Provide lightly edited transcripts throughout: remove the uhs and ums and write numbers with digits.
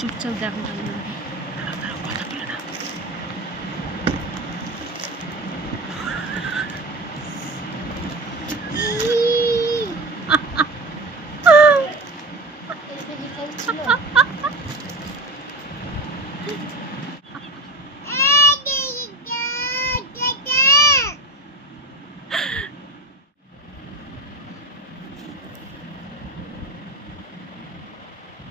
চুপচাপ দেখো কেমন লাগে। কথা বলে না।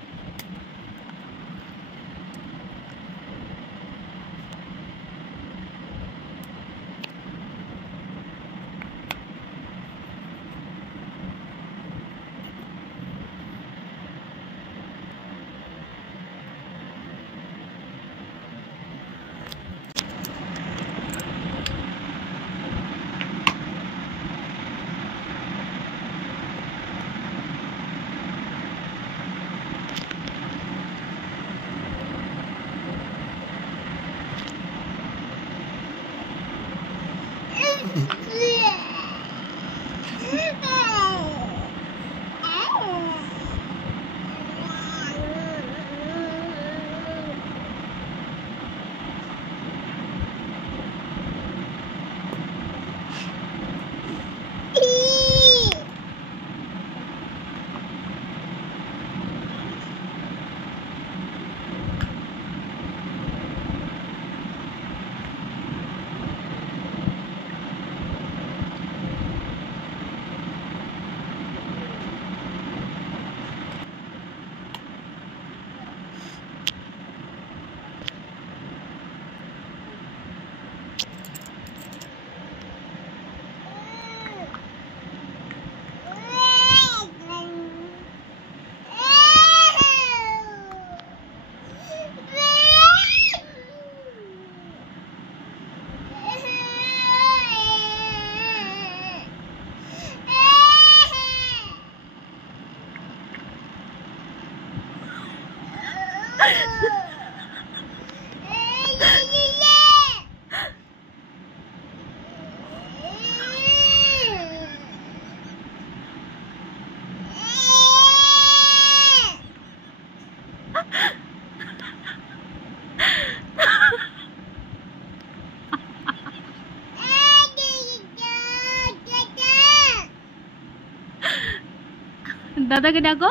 দাদাকে ডাকো,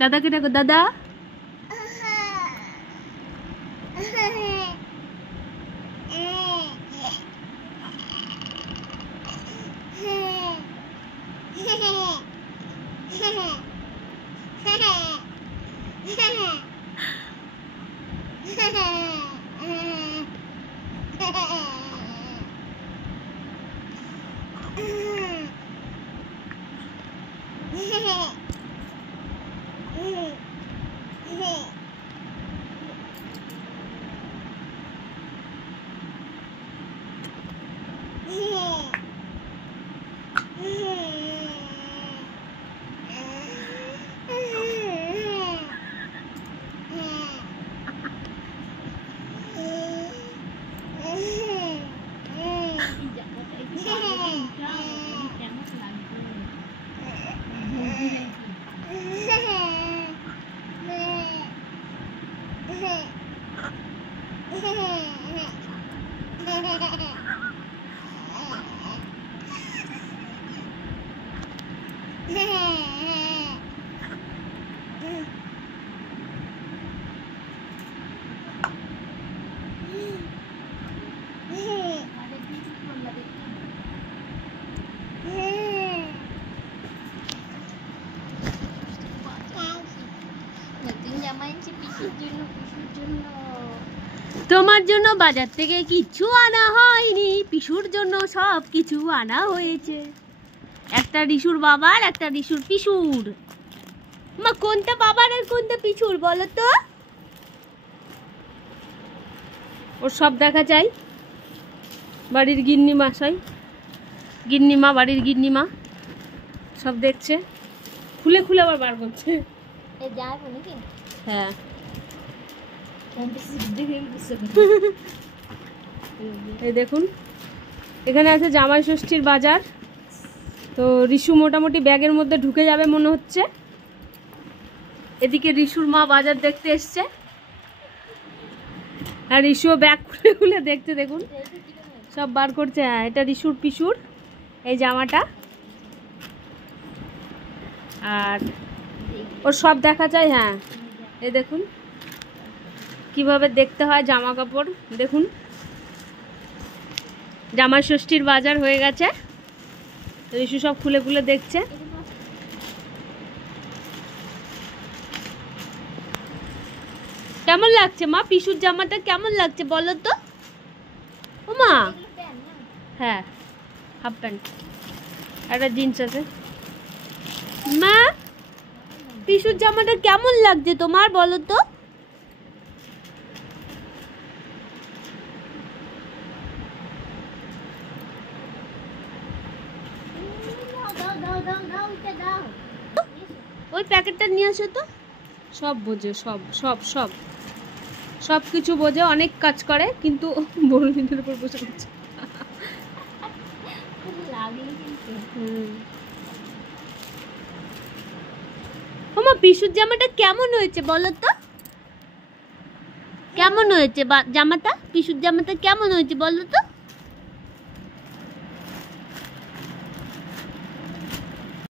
দাদাকে ডাকো, দাদা। তোমার জন্য বাজার থেকে কিছু আনা হয়নি, পিসুর জন্য সব কিছু আনা হয়েছে। একটা রিসুর বাবার, একটা রিসুর পিসুর। মা কোনটা বাবার আর কোনটা পিসুর বলো তো? ওর সব দেখা চাই। বাড়ির গিন্নিমা সাই, গিন্নিমা, বাড়ির গিন্নিমা সব দেখছে, খুলে খুলে আবার বার করছে। হ্যাঁ এই দেখুন, এখানে আছে জামাই ষষ্ঠীর বাজার। তো রিসু মোটামুটি ব্যাগের মধ্যে ঢুকে যাবে মনে হচ্ছে। এদিকে রিশুর মা বাজার দেখতে এসছে, আর রিশুও ব্যাগ খুলে খুলে দেখতে, দেখুন সব বার করছে। হ্যাঁ, এটা রিশুর পিসুর এই জামাটা, আর ওর সব দেখা যায়। হ্যাঁ, এই দেখুন কিভাবে দেখতে হয় জামা কাপড়। দেখুন জামাই ষষ্ঠীর বাজার হয়ে গেছে, রিশু সব খুলে খুলে দেখছে। কেমন লাগছে মা পিসুর জামাটা, কেমন লাগছে বলো তো? ও মা, হ্যাঁ হাফ প্যান্ট, একটা জিন্স আছে। মা পিসুর জামাটা কেমন লাগছে তোমার বলো তো? ওই প্যাকেটটা নিয়ে আসো তো। সব বোঝে, সব সব সব সব কিছু বোঝে, অনেক কাজ করে, কিন্তু বড়দের উপর বসে করছে। ওমা পিসুর জামাটা কেমন হয়েছে বলো তো? কেমন হয়েছে জামাটা? পিসুর জামাটা কেমন হয়েছে বলো তো?